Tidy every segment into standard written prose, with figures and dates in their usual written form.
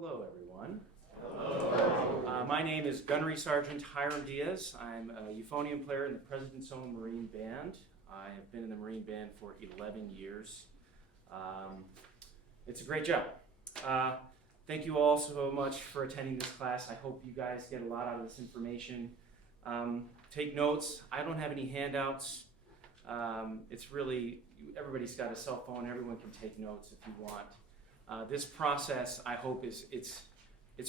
hello everyone. Hello. My name is Gunnery Sergeant Hiram Diaz. I'm a euphonium player in the President's Own Marine Band. I have been in the Marine Band for 11 years. It's a great job. Thank you all so much for attending this class. I hope you guys get a lot out of this information. Take notes. I don't have any handouts. It's really, everybody's got a cell phone. Everyone can take notes if you want. This process, I hope, it's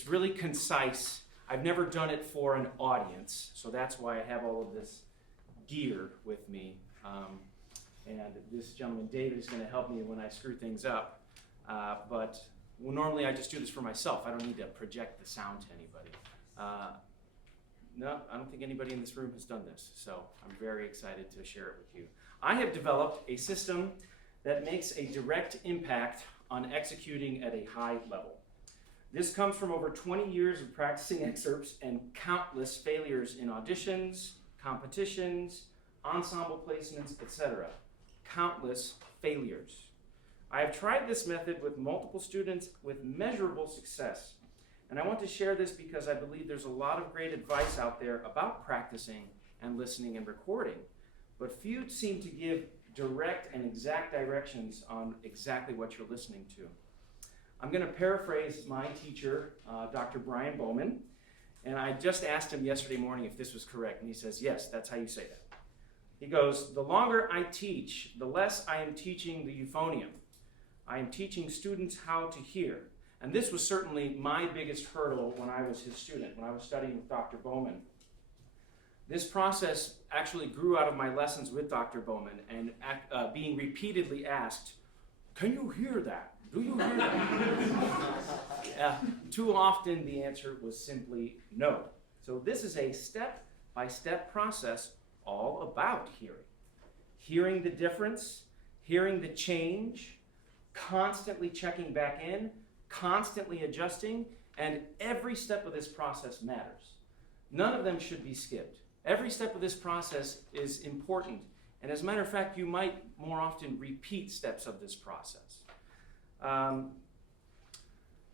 really concise. I've never done it for an audience, so that's why I have all of this gear with me. And this gentleman, David, is going to help me when I screw things up. But normally I just do this for myself. I don't need to project the sound to anybody. No, I don't think anybody in this room has done this, so I'm very excited to share it with you. I have developed a system that makes a direct impact on executing at a high level. This comes from over 20 years of practicing excerpts and countless failures in auditions, competitions, ensemble placements, etc. Countless failures. I have tried this method with multiple students with measurable success. And I want to share this because I believe there's a lot of great advice out there about practicing and listening and recording, but few seem to give direct and exact directions on exactly what you're listening to. I'm going to paraphrase my teacher, Dr. Brian Bowman, and I just asked him yesterday morning if this was correct, and he says, yes, that's how you say that. He goes, the longer I teach, the less I am teaching the euphonium. I am teaching students how to hear. And this was certainly my biggest hurdle when I was his student, when I was studying with Dr. Bowman. This process actually grew out of my lessons with Dr. Bowman and being repeatedly asked, can you hear that? Do you hear that? Too often the answer was simply no. So this is a step-by-step process all about hearing. Hearing the difference, hearing the change, constantly checking back in, constantly adjusting, and every step of this process matters. None of them should be skipped. Every step of this process is important, and as a matter of fact, you might more often repeat steps of this process. How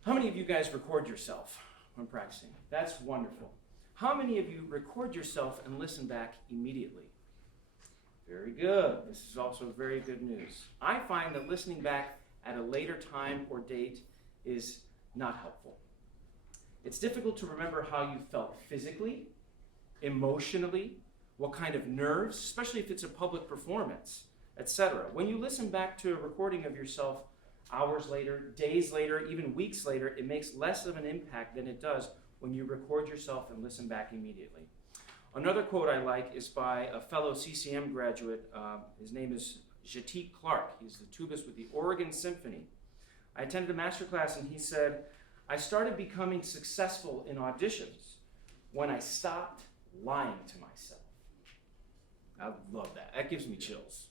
many of you guys record yourself when practicing? That's wonderful. How many of you record yourself and listen back immediately? Very good. This is also very good news. I find that listening back at a later time or date is not helpful. It's difficult to remember how you felt physically, emotionally, what kind of nerves, especially if it's a public performance, etc. When you listen back to a recording of yourself hours later, days later, even weeks later, it makes less of an impact than it does when you record yourself and listen back immediately. Another quote I like is by a fellow CCM graduate. His name is Jatik Clark. He's the tubist with the Oregon Symphony. I attended a master class and he said, I started becoming successful in auditions when I stopped lying to myself. I love that. That gives me chills.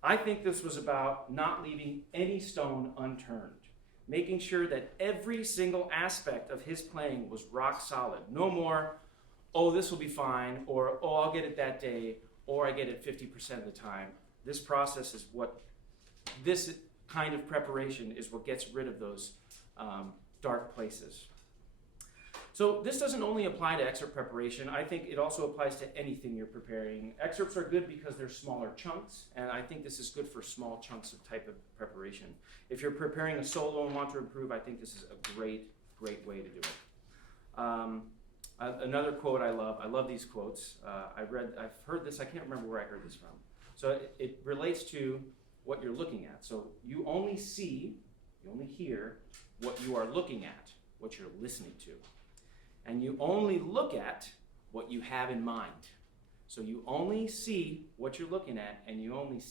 I think this was about not leaving any stone unturned, making sure that every single aspect of his playing was rock solid. No more, oh, this will be fine, or oh, I'll get it that day, or I get it 50% of the time. This process is what, this kind of preparation is what gets rid of those dark places. So this doesn't only apply to excerpt preparation. I think it also applies to anything you're preparing. Excerpts are good because they're smaller chunks, and I think this is good for small chunks of type of preparation. If you're preparing a solo and want to improve, I think this is a great way to do it. Another quote I love these quotes. I've heard this, I can't remember where I heard this from. So it relates to what you're looking at. So you only hear what you are looking at, what you're listening to. And you only look at what you have in mind. So you only see what you're looking at, and you only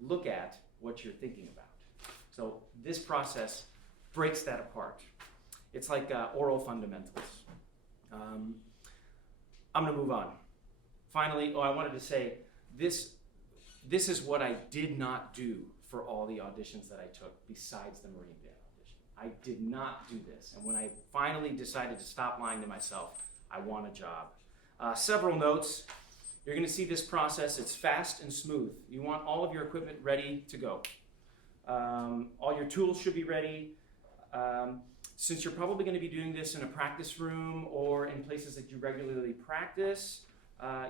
look at what you're thinking about. So this process breaks that apart. It's like oral fundamentals. I'm going to move on. Finally, I wanted to say this is what I did not do for all the auditions that I took besides the Marine Band audition. I did not do this. And when I finally decided to stop lying to myself, I want a job. Several notes. You're going to see this process. It's fast and smooth. You want all of your equipment ready to go. All your tools should be ready. Since you're probably going to be doing this in a practice room or in places that you regularly practice,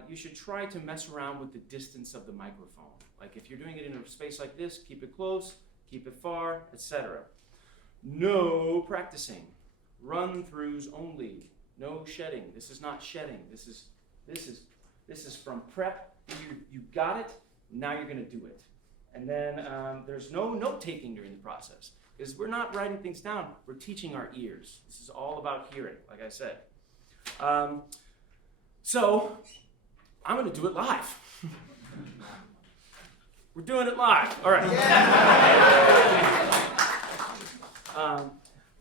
you should try to mess around with the distance of the microphone. Like if you're doing it in a space like this, keep it close, keep it far, etc. No practicing. Run-throughs only. No shedding. This is not shedding. This is from prep. You got it. Now you're going to do it. And then there's no note-taking during the process because we're not writing things down. We're teaching our ears. This is all about hearing, like I said. So I'm going to do it live. We're doing it live. All right. Yeah.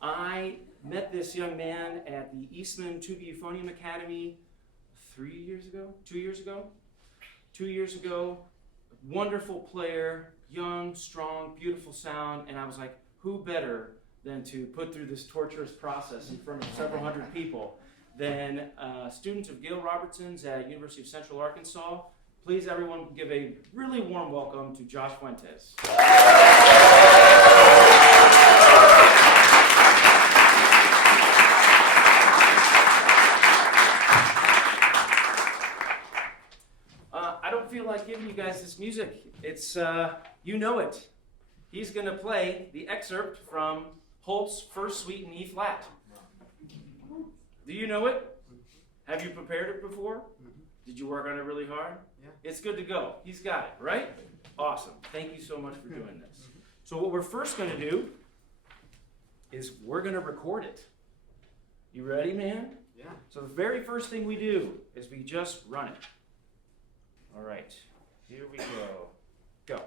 I met this young man at the Eastman Tuba Euphonium Academy 2 years ago. Wonderful player, young, strong, beautiful sound, and I was like, who better than to put through this torturous process in front of several hundred people than students of Gail Robertson's at University of Central Arkansas. Please, everyone, give a really warm welcome to Josh Fuentes. I don't feel like giving you guys this music. It's, you know it. He's going to play the excerpt from Holst's First Suite in E flat. Do you know it? Have you prepared it before? Did you work on it really hard? Yeah. It's good to go. He's got it, right? Awesome. Thank you so much for doing this. So what we're first going to do is we're going to record it. You ready, man? Yeah. So the very first thing we do is we just run it. All right. Here we go. Go.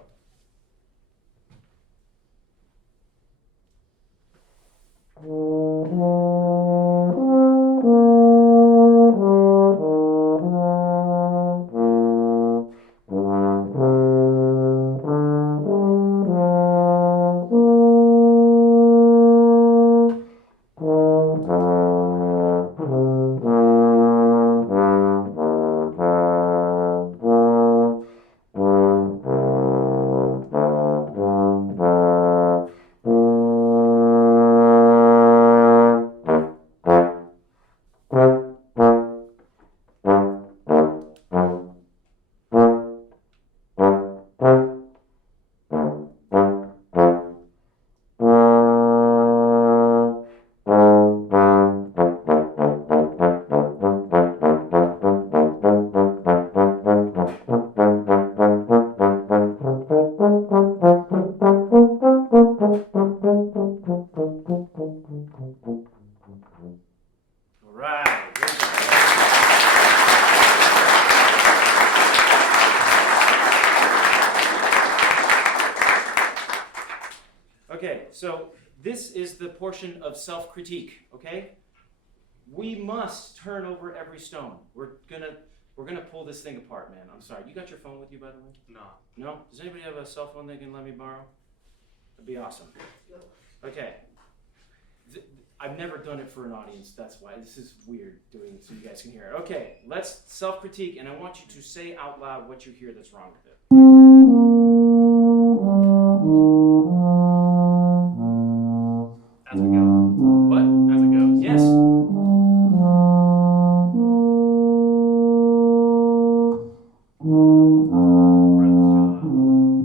Okay, so this is the portion of self-critique, okay? We must turn over every stone. We're gonna pull this thing apart, man. I'm sorry. You got your phone with you, by the way? No. No? Does anybody have a cell phone they can let me borrow? That'd be awesome. Okay. I've never done it for an audience, that's why. This is weird doing it so you guys can hear it. Okay, let's self-critique, and I want you to say out loud what you hear that's wrong with it. As we go. What? As it goes. Yes.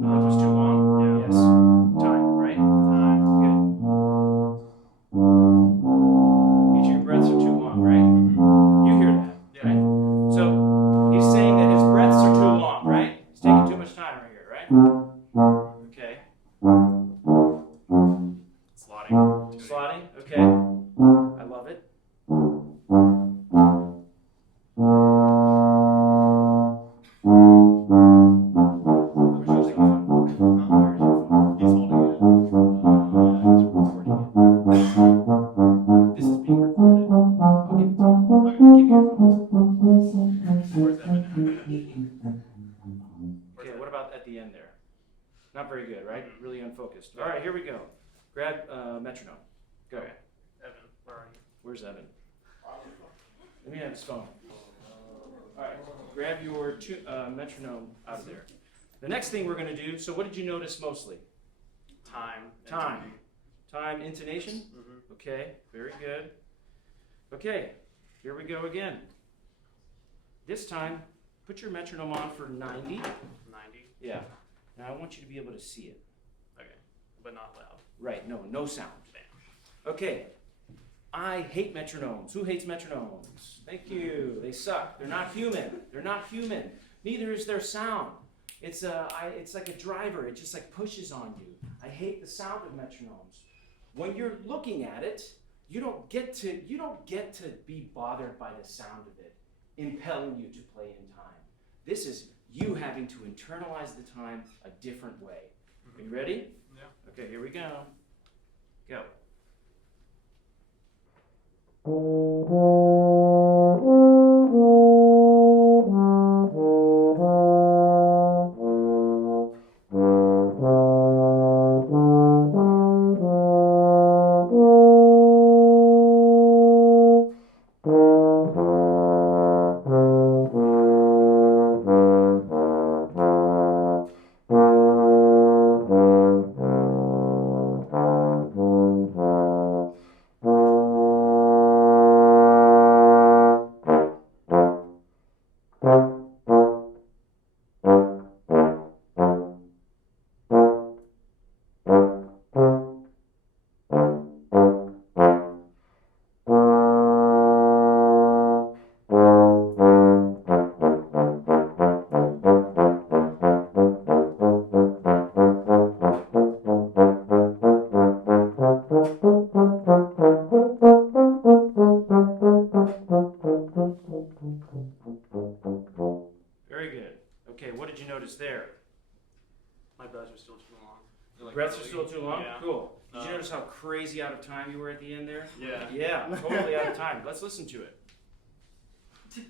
Breath was too long. Yeah. Yes. Time, right? Time. Good. Each of your breaths are too long, right? You hear that, right? So he's saying that his breaths are too long, right? He's taking too much time right here, right? Okay. Slotting. Slotting, okay. I love it. Where's your phone? He's holding He's recording it. This is being recorded. I'll give it to you. Give me your phone. it. Where's Evan? Okay, what about at the end there? Not very good, right? Really unfocused. All right, here we go. Grab metronome. Go. Okay. Evan, where are you? Where's Evan? Let me have his phone. All right, grab your metronome out of there. The next thing we're going to do, so what did you notice mostly? Time. Time. Time, intonation? Mm-hmm. Okay, very good. Okay, here we go again. This time, put your metronome on for 90. 90. Yeah. Now I want you to be able to see it. Okay, but not loud. Right, no sound. Bam. Okay. I hate metronomes. Who hates metronomes? Thank you. They suck. They're not human. They're not human. Neither is their sound. It's like a driver. It just like pushes on you. I hate the sound of metronomes. When you're looking at it, you don't get to be bothered by the sound of it impelling you to play in time. This is you having to internalize the time a different way. Are you ready? Yeah. Okay, here we go. Go. Very good. Okay, what did you notice there? My breaths are still too long. They're like Breaths are really- still too long? Yeah. Cool. Did you notice how crazy out of time you were at the end there? Yeah. Yeah, totally out of time. Let's listen to it. Do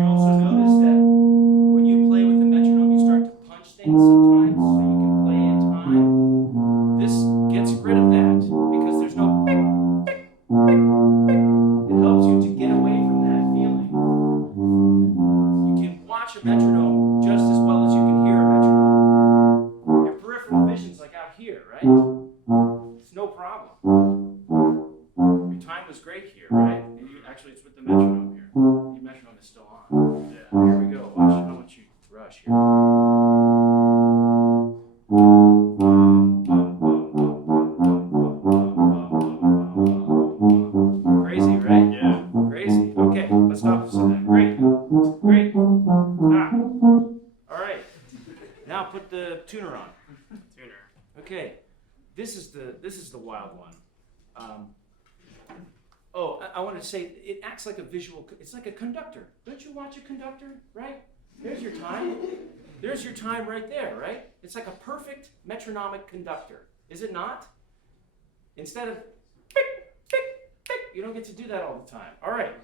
you also notice that when you play with the metronome, you start to punch things sometimes so you can play in time? This gets rid of that because there's no pick, pick, pick, pick. It helps you to get away from that feeling. You can watch a metronome just as well as you can hear a metronome. Your peripheral vision's like out here, right? It's no problem. Your time was great here, right? And actually, it's with the metronome here. The metronome is still on. Yeah. Here we go. Watch how much you rush here. Crazy, right? Yeah. Crazy. Okay, let's stop this. Great. Great. Stop. All right. Now put the tuner on. Tuner. Okay. This is the wild one. I wanted to say it acts like a visual. It's like a conductor. Don't you watch a conductor? Right? There's your time. There's your time right there. Right? It's like a perfect metronomic conductor. Is it not? Instead of tick, tick, tick, you don't get to do that all the time. All right.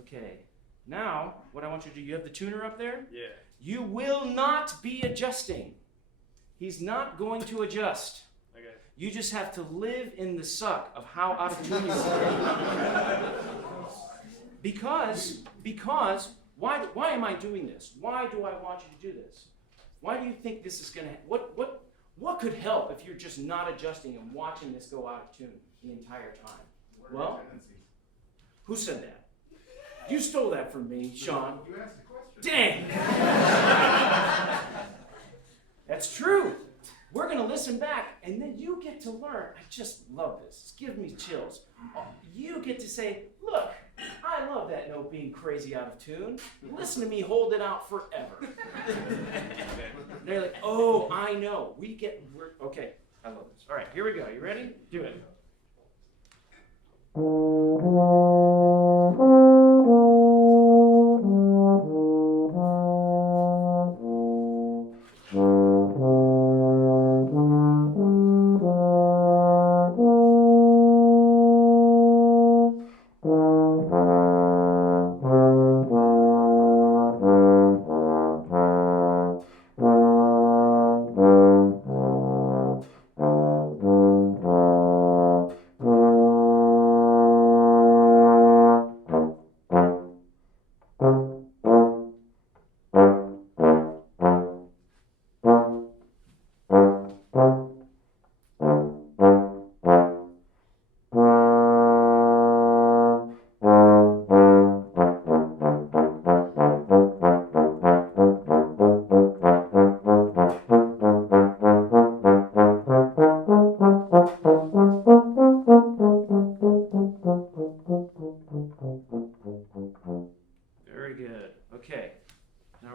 Okay. Now, what I want you to do, you have the tuner up there? Yeah. You will not be adjusting. He's not going to adjust. Okay. You just have to live in the suck of how out of tune you are. Because, why am I doing this? Why do I want you to do this? Why do you think this is going to, what could help if you're just not adjusting and watching this go out of tune the entire time? Well, who said that? You stole that from me, Sean. You asked the question. Dang! That's true. We're going to listen back, and then you get to learn. I just love this. It's giving me chills. You get to say, look, I love that note being crazy out of tune. Listen to me hold it out forever. They're like, oh, I know. We're okay. I love this. All right, here we go. You ready? Do it.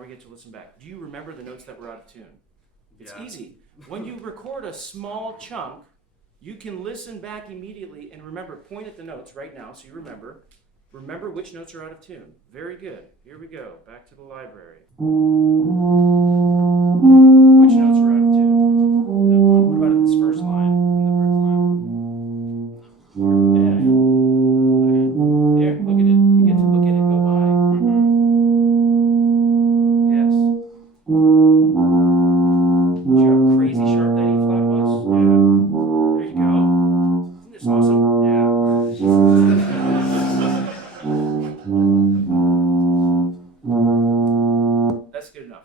we get to listen back. Do you remember the notes that were out of tune? It's Yeah. easy. When you record a small chunk, you can listen back immediately and remember, point at the notes right now so you remember. Remember which notes are out of tune. Very good. Here we go. Back to the library. Which notes are out of tune? What about in this first line? Yeah. There, look at it. You get to look at it go by. Yes. Did you have crazy sharp that E flat was? Yeah. There you go. Isn't this awesome? Yeah. That's good enough.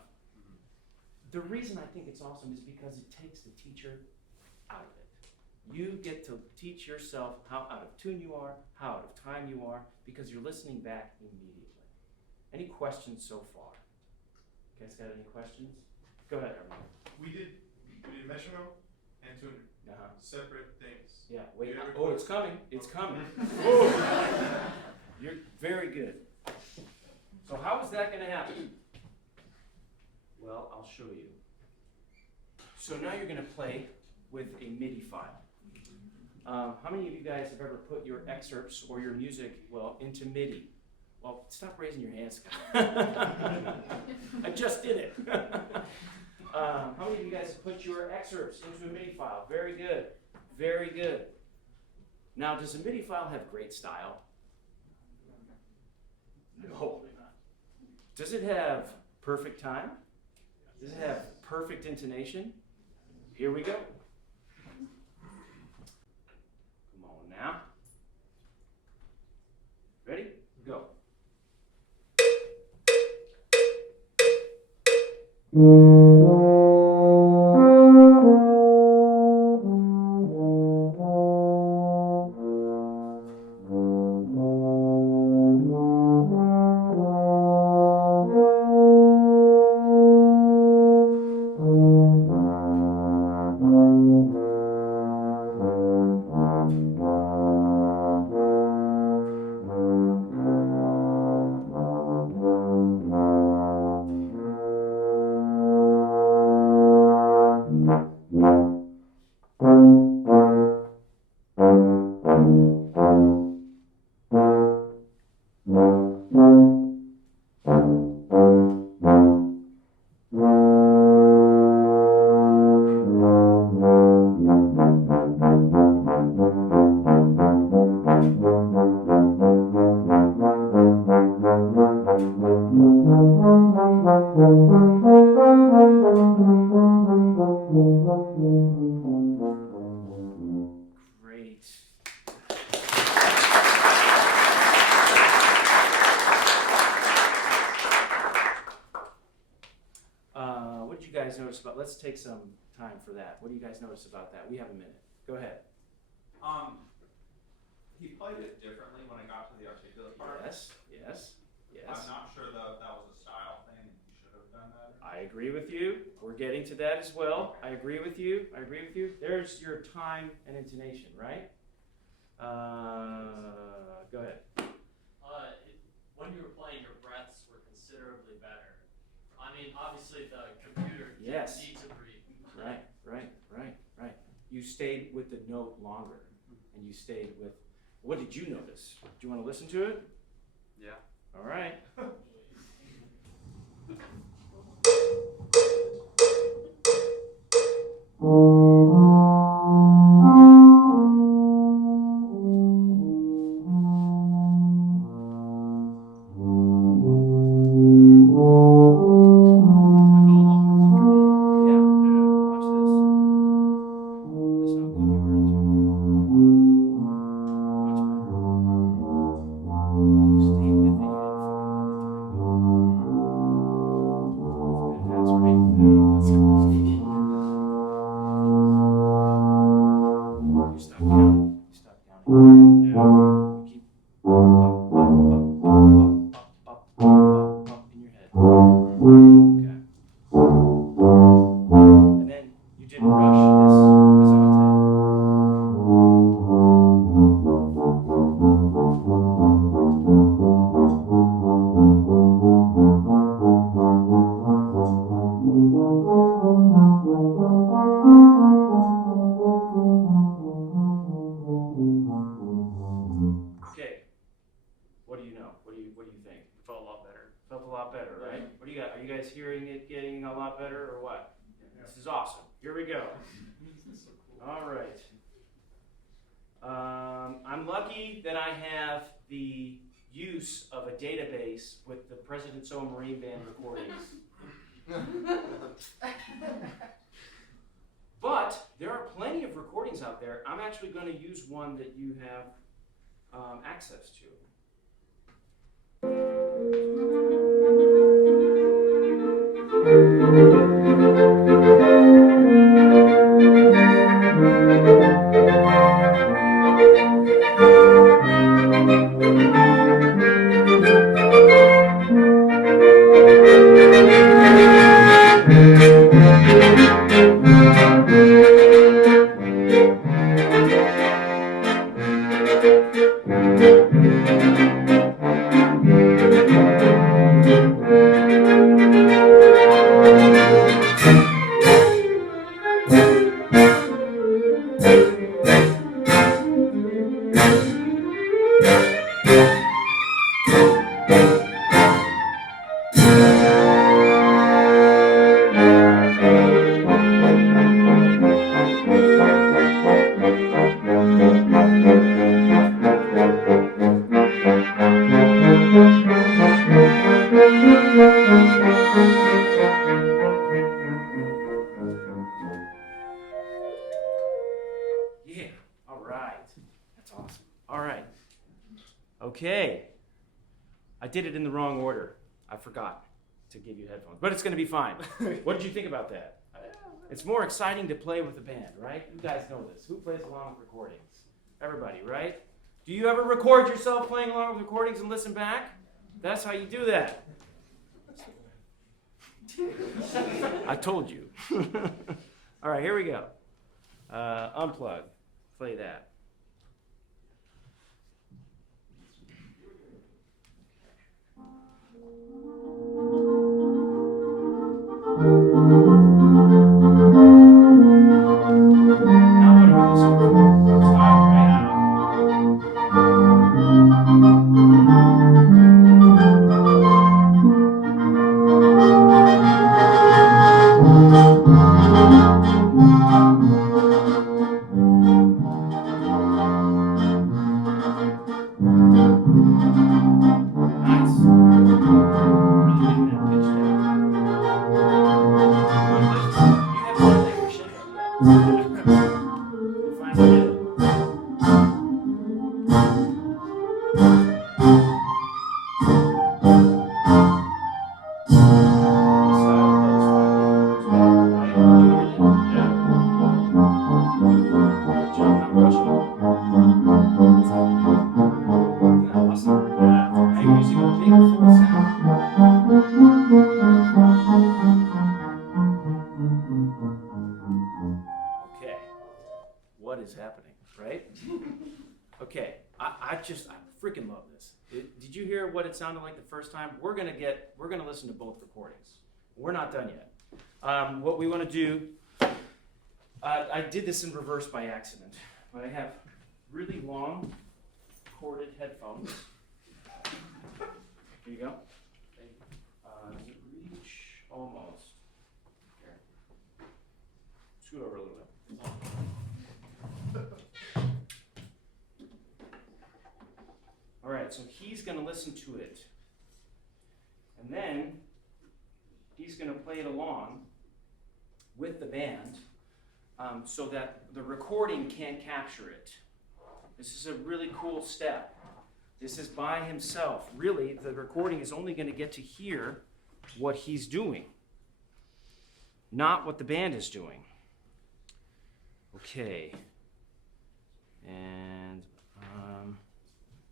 The reason I think it's awesome is because it takes the teacher out of it. You get to teach yourself how out of tune you are, how out of time you are, because you're listening back immediately. Any questions so far? You guys got any questions? Go ahead, Armand. We did metronome and tune, separate things. Yeah, wait. You ever Oh, put- it's coming. It's coming. You're very good. So how is that going to happen? Well, I'll show you. So now you're going to play with a MIDI file. How many of you guys have ever put your excerpts or your music, well, into MIDI? Well, stop raising your hands, Scott. I just did it. How many of you guys have put your excerpts into a MIDI file? Very good. Very good. Now, does a MIDI file have great style? No. Does it have perfect time? Does it have perfect intonation? Here we go. Come on now. Ready? Go. Great. What did you guys notice about? Let's take some time for that. What do you guys notice about that? We have a minute. Go ahead. He played it differently when it got to the articulate part. Yes, yes, yes. I'm not sure that that was a style thing, and he should have done that. I agree with you. We're getting to that as well. I agree with you. I agree with you. There's your time and intonation, right? Go ahead. When you were playing, your breaths were considerably better. I mean, obviously the computer Yes. didn't need to breathe. Right. You stayed with the note longer, and you stayed with. What did you notice? Do you want to listen to it? Yeah. All right. Yeah. Watch this. Listen how good you are into it. Much better. And you stayed with it. You didn't fucking let the time a lot better, right? What do you got? Are you guys hearing it getting a lot better or what? This is awesome. Here we go. All right. I'm lucky that I have the use of a database with the President So Marine Band recordings. But there are plenty of recordings out there. I'm actually going to use one that you have access to. Yeah, all right. That's awesome. All right. Okay. I did it in the wrong order. I forgot to give you headphones, but it's going to be fine. What did you think about that? It's more exciting to play with a band, right? You guys know this. Who plays along with recordings? Everybody, right? Do you ever record yourself playing along with recordings and listen back? That's how you do that. I told you. All right, here we go. Unplug. Play that. Now what are we listening for? Start right out. Nice. Really getting that pitch down. Come on, lift. You haven't done that crescendo yet. You'll find it. Okay, what is happening, right? Okay, I freaking love this. Did you hear what it sounded like the first time? We're gonna listen to both recordings. We're not done yet. What we want to do, I did this in reverse by accident, but I have really long corded headphones. Here you go. Does it reach? Almost. Here. Scoot over a little bit. All right, so he's going to listen to it. And then he's going to play it along with the band so that the recording can't capture it. This is a really cool step. This is by himself. Really, the recording is only going to get to hear what he's doing, not what the band is doing. Okay. And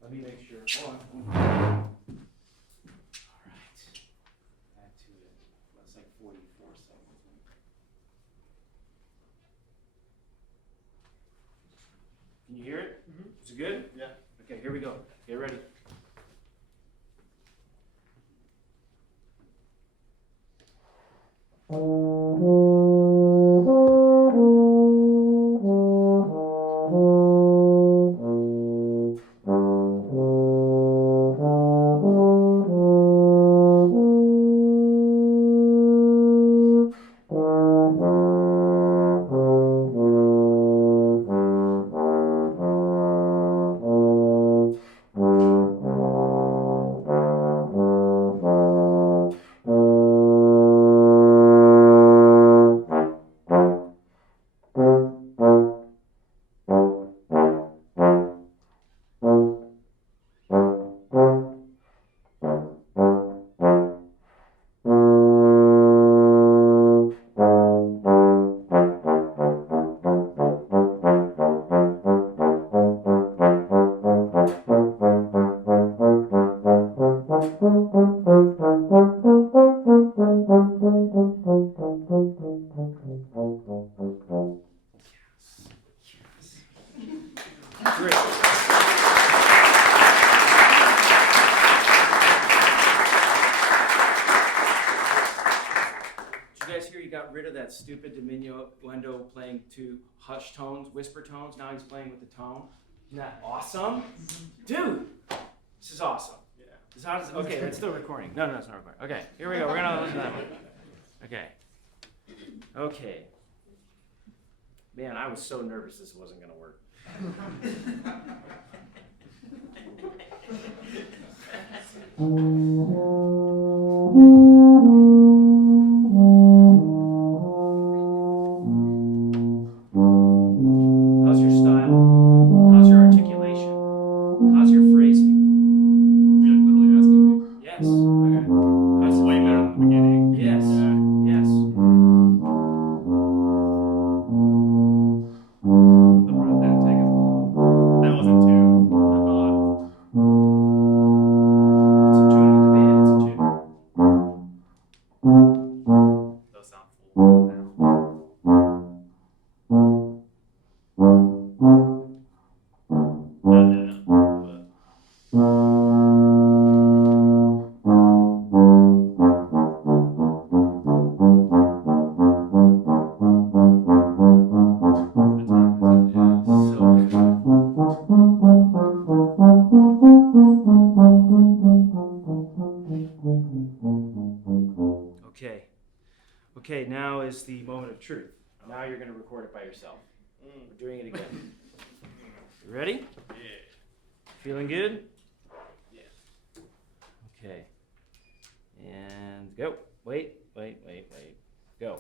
let me make sure. Hold on. All right. Back to it. That's like 44 seconds. Can you hear it? Mm-hmm. Is it good? Yeah. Okay, here we go. Get ready. Great. Did you guys hear he got rid of that stupid diminuendo playing to hush tones, whisper tones? Now he's playing with the tone. Isn't that awesome? Dude, this is awesome. Yeah. This is how does, okay, that's still recording. No, it's not recording. Okay, here we go. We're going to listen to that one. Okay. Okay. Man, I was so nervous this wasn't going to work. How's your style? How's your articulation? How's your phrasing? You're literally asking me. Yes. Okay. That's way better than the beginning. Yes. Yes. The breath didn't take as long. That wasn't too odd. It's in tune with the band. It's in tune. Those sound full now. Not yet, but Okay. Okay, now is the moment of truth. Now you're going to record it by yourself. We're doing it again. You ready? yeah. Feeling good? Yeah. Okay. And go. Wait. Go.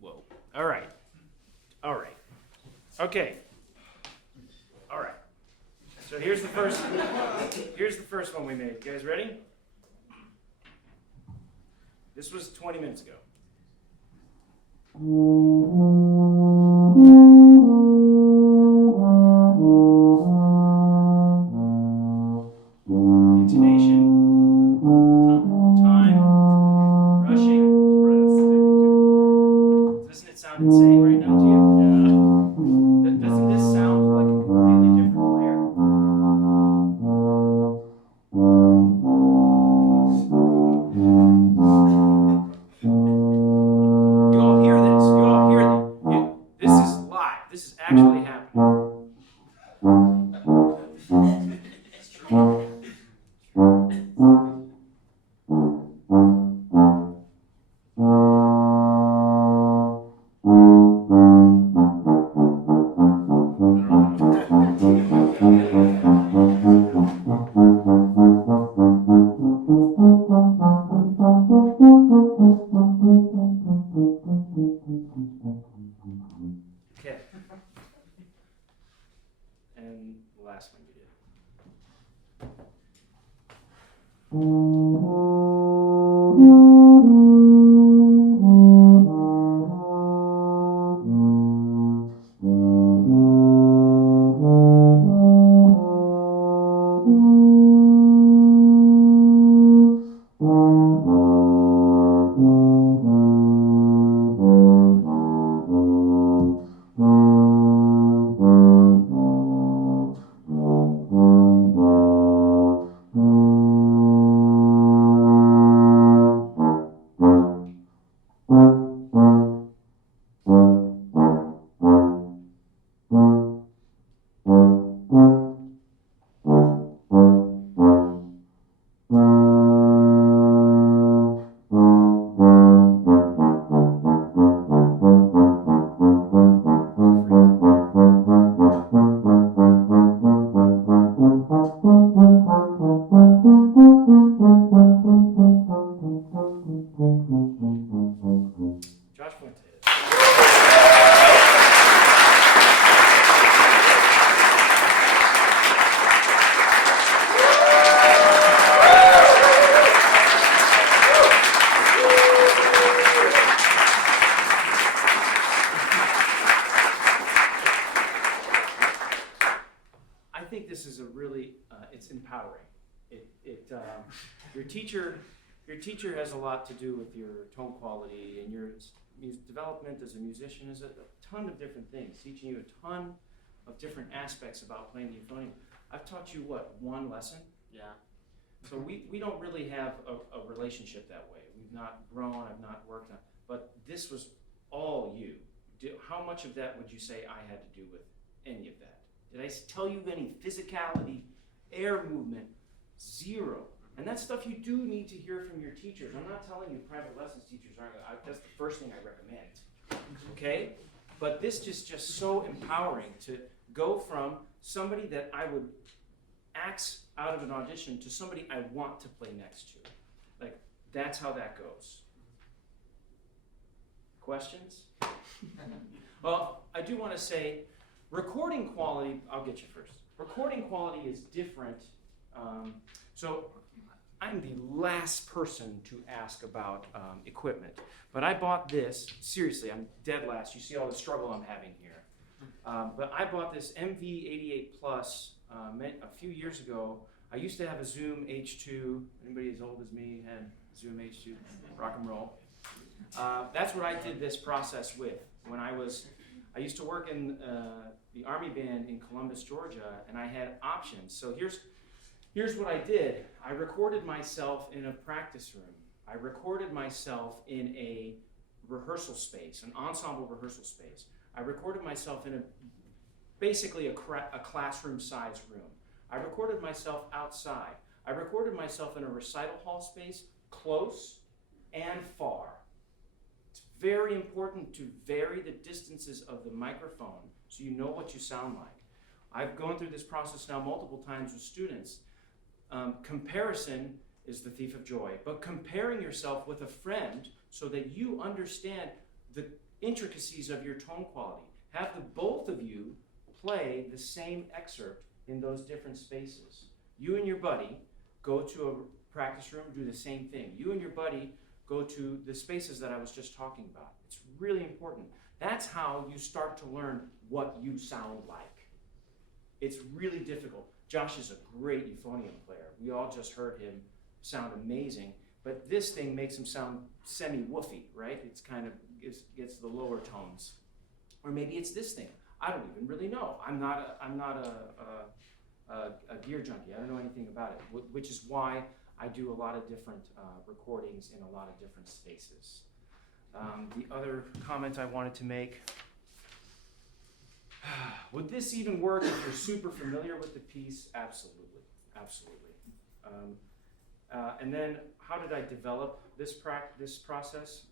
Whoa. All right. Okay. All right. So here's the first one we made. You guys ready? This was 20 minutes ago. Intonation, time, rushing, doesn't it sound insane right now to you? Yeah. Doesn't this sound like a completely different player? You all hear this? This is live. This is actually happening. is a really, it's empowering. Your teacher has a lot to do with your tone quality and your development as a musician is a ton of different things, teaching you a ton of different aspects about playing the euphonium. I've taught you, what, one lesson? Yeah. So we don't really have a relationship that way. We've not grown, I've not worked on, but this was all you. How much of that would you say I had to do with any of that? Did I tell you any physicality, air movement? Zero. And that's stuff you do need to hear from your teachers. I'm not telling you private lessons teachers aren't, that's the first thing I recommend, okay? But this is just so empowering to go from somebody that I would axe out of an audition to somebody I want to play next to. Like, that's how that goes. Questions? Well, I do want to say, recording quality, I'll get you first. Recording quality is different. So I'm the last person to ask about equipment, but I bought this, seriously, I'm dead last. You see all the struggle I'm having here. But I bought this MV88 Plus a few years ago. I used to have a Zoom H2. Anybody as old as me had Zoom H2? Rock and roll. That's what I did this process with. When I used to work in the Army Band in Columbus, Georgia, and I had options. So here's what I did. I recorded myself in a practice room. I recorded myself in a rehearsal space, an ensemble rehearsal space. I recorded myself in basically a classroom-sized room. I recorded myself outside. I recorded myself in a recital hall space, close and far. It's very important to vary the distances of the microphone so you know what you sound like. I've gone through this process now multiple times with students. Comparison is the thief of joy, but comparing yourself with a friend so that you understand the intricacies of your tone quality. Have the both of you play the same excerpt in those different spaces. You and your buddy go to a practice room, do the same thing. You and your buddy go to the spaces that I was just talking about. It's really important. That's how you start to learn what you sound like. It's really difficult. Josh is a great euphonium player. We all just heard him sound amazing, but this thing makes him sound semi-woofy, right? It's kind of gets the lower tones. Or maybe it's this thing. I don't even really know. I'm not a gear junkie. I don't know anything about it, which is why I do a lot of different recordings in a lot of different spaces. The other comment I wanted to make, would this even work if you're super familiar with the piece? Absolutely, absolutely. And then how did I develop this process?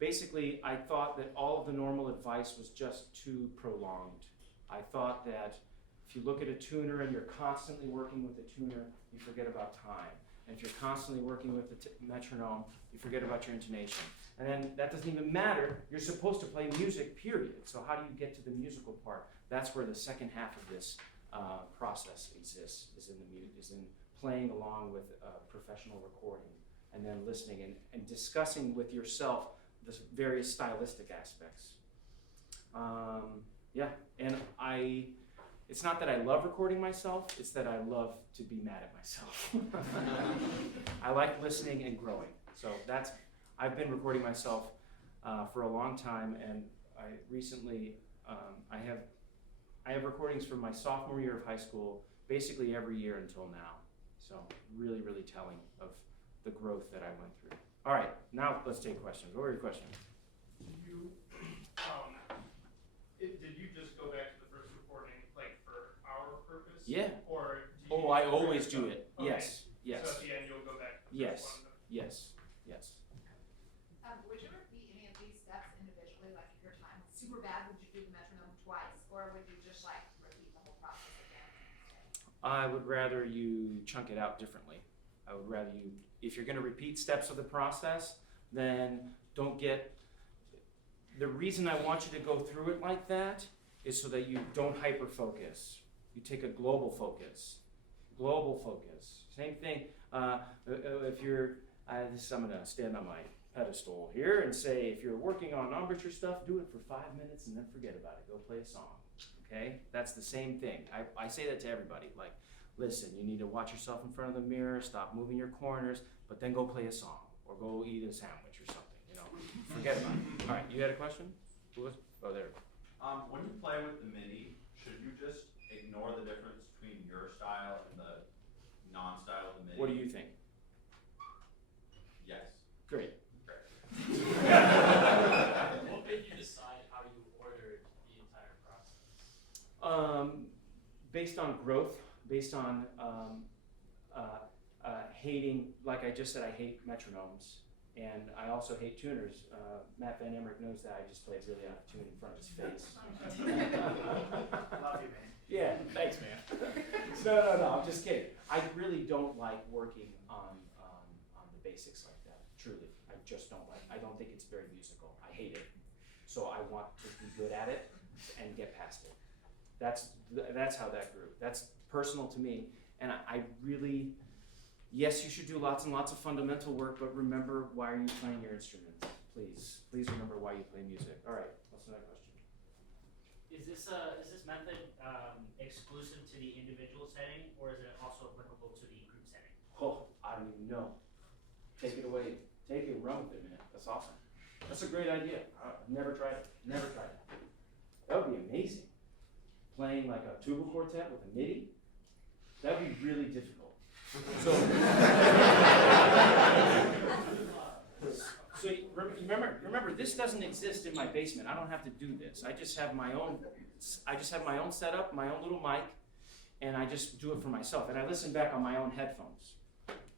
Basically, I thought that all of the normal advice was just too prolonged. I thought that if you look at a tuner and you're constantly working with the tuner, you forget about time. And if you're constantly working with the metronome, you forget about your intonation. And then that doesn't even matter. You're supposed to play music, period. So how do you get to the musical part? That's where the second half of this process exists, is in playing along with professional recording, and then listening and discussing with yourself the various stylistic aspects. Yeah, and it's not that I love recording myself, it's that I love to be mad at myself. I like listening and growing. So I've been recording myself for a long time, and I recently, I have recordings from my sophomore year of high school, basically every year until now. So really, really telling of the growth that I went through. All right, now let's take questions. What were your questions? Did you just go back to the first recording, like for our purpose? Yeah. Or do you I always do it. Okay. Yes, yes. So at the end you'll go back to the Yes, first one? yes, yes. Would you repeat any of these steps individually? Like if your time was super bad, would you do the metronome twice? Or would you just like repeat the whole process again? I would rather you chunk it out differently. I would rather you, if you're going to repeat steps of the process, then don't get, the reason I want you to go through it like that is so that you don't hyper-focus. You take a global focus. Global focus. Same thing, if you're, I'm going to stand on my pedestal here and say, if you're working on embouchure stuff, do it for 5 minutes and then forget about it. Go play a song, okay? That's the same thing. I say that to everybody, like, listen, you need to watch yourself in front of the mirror, stop moving your corners, but then go play a song, or go eat a sandwich or something, you know? Forget about it. All right, you had a question? Who was, oh, there. When you play with the MIDI, should you just ignore the difference between your style and the non-style of the MIDI? What do you think? Yes. Great. What made you decide how you ordered the entire process? Based on growth, based on hating, like I just said, I hate metronomes, and I also hate tuners. Matt Van Emmerich knows that. I just played really out of tune in front of his face. Love you, man. Yeah, thanks, man. No, I'm just kidding. I really don't like working on the basics like that. Truly, I just don't like. I don't think it's very musical. I hate it. So I want to be good at it and get past it. That's how that grew. That's personal to me, and I really. Yes, you should do lots and lots of fundamental work, but remember, why are you playing your instruments? Please remember why you play music. All right, what's another question? Is this method exclusive to the individual setting, or is it also applicable to the group setting? Oh, I don't even know. Take it away. Take it and run with it, man. That's awesome. That's a great idea. I've never tried it. Never tried it. That would be amazing. Playing like a tuba quartet with a MIDI, that would be really difficult. So you remember, this doesn't exist in my basement. I don't have to do this. I just have my own setup, my own little mic, and I just do it for myself. And I listen back on my own headphones,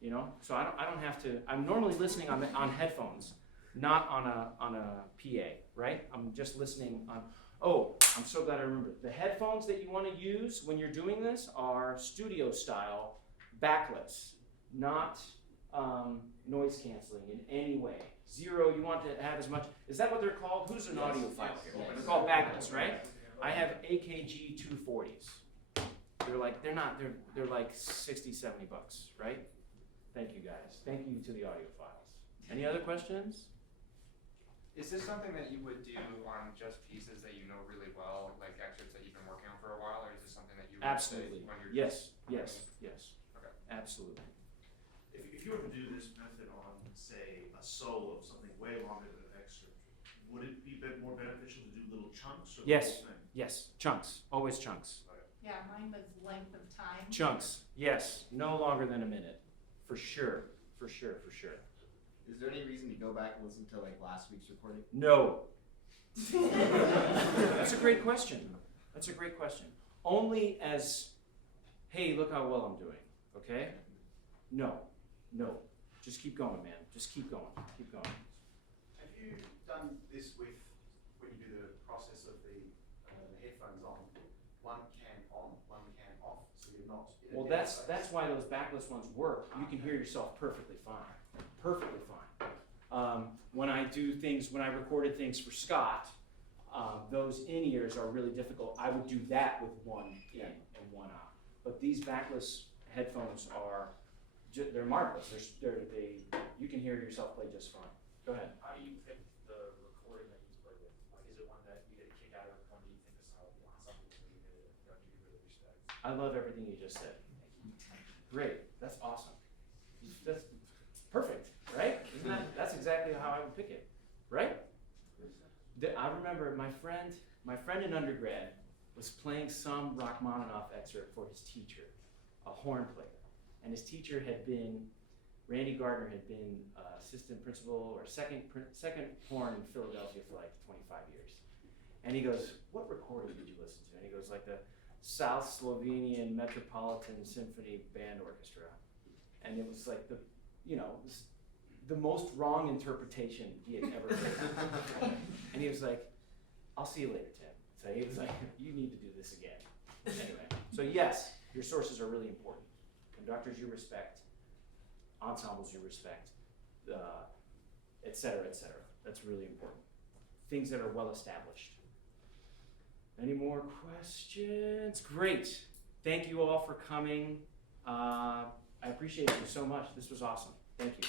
you know. So I don't have to. I'm normally listening on headphones, not on a PA, right? I'm just listening on. Oh, I'm so glad I remembered. The headphones that you want to use when you're doing this are studio style. Backless, not noise canceling in any way. Zero, you want to have as much. Is that what they're called? Who's an audiophile here? They're called backless, right? I have AKG 240s. They're like like 60, 70 bucks, right? Thank you guys. Thank you to the audiophiles. Any other questions? Is this something that you would do on just pieces that you know really well, like excerpts that you've been working on for a while, or is this something that you would Absolutely. say when you're Yes. Okay. Absolutely. If you were to do this method on, say, a solo of something way longer than an excerpt, would it be more beneficial to do little chunks or the Yes. whole thing? Yes. Chunks. Always chunks. Yeah, mine was length of time. Chunks. Yes. No longer than a minute. For sure. For sure. Is there any reason to go back and listen to like last week's recording? No. That's a great question. Only as, hey, look how well I'm doing. Okay? No. Just keep going, man. Just keep going. Have you done this with, when you do the process of the headphones on, one can on, one can off, so you're not in a Well, dead that's space? why those backless ones work. You can hear yourself perfectly fine. When I recorded things for Scott, those in-ears are really difficult. I would do that with one in and one out. But these backless headphones they're marvelous. You can hear yourself play just fine. Go ahead. How do you pick the recording that you play with? Like, is it one that you get a kick out of? One do you think is how something that you really respect? I love everything you just said. Great. That's awesome. That's perfect, right? That's exactly how I would pick it, right? I remember my friend in undergrad was playing some Rachmaninoff excerpt for his teacher, a horn player. And his teacher Randy Gardner had been assistant principal or second horn in Philadelphia for like 25 years. And he goes, what recording did you listen to? And he goes, like the South Slovenian Metropolitan Symphony Band Orchestra. And it was like the most wrong interpretation he had ever heard. And he was like, I'll see you later, Tim. So he was like, you need to do this again. Anyway, so yes, your sources are really important. Conductors you respect, ensembles you respect, et cetera, et cetera. That's really important. Things that are well established. Any more questions? Great. Thank you all for coming. I appreciate you so much. This was awesome. Thank you.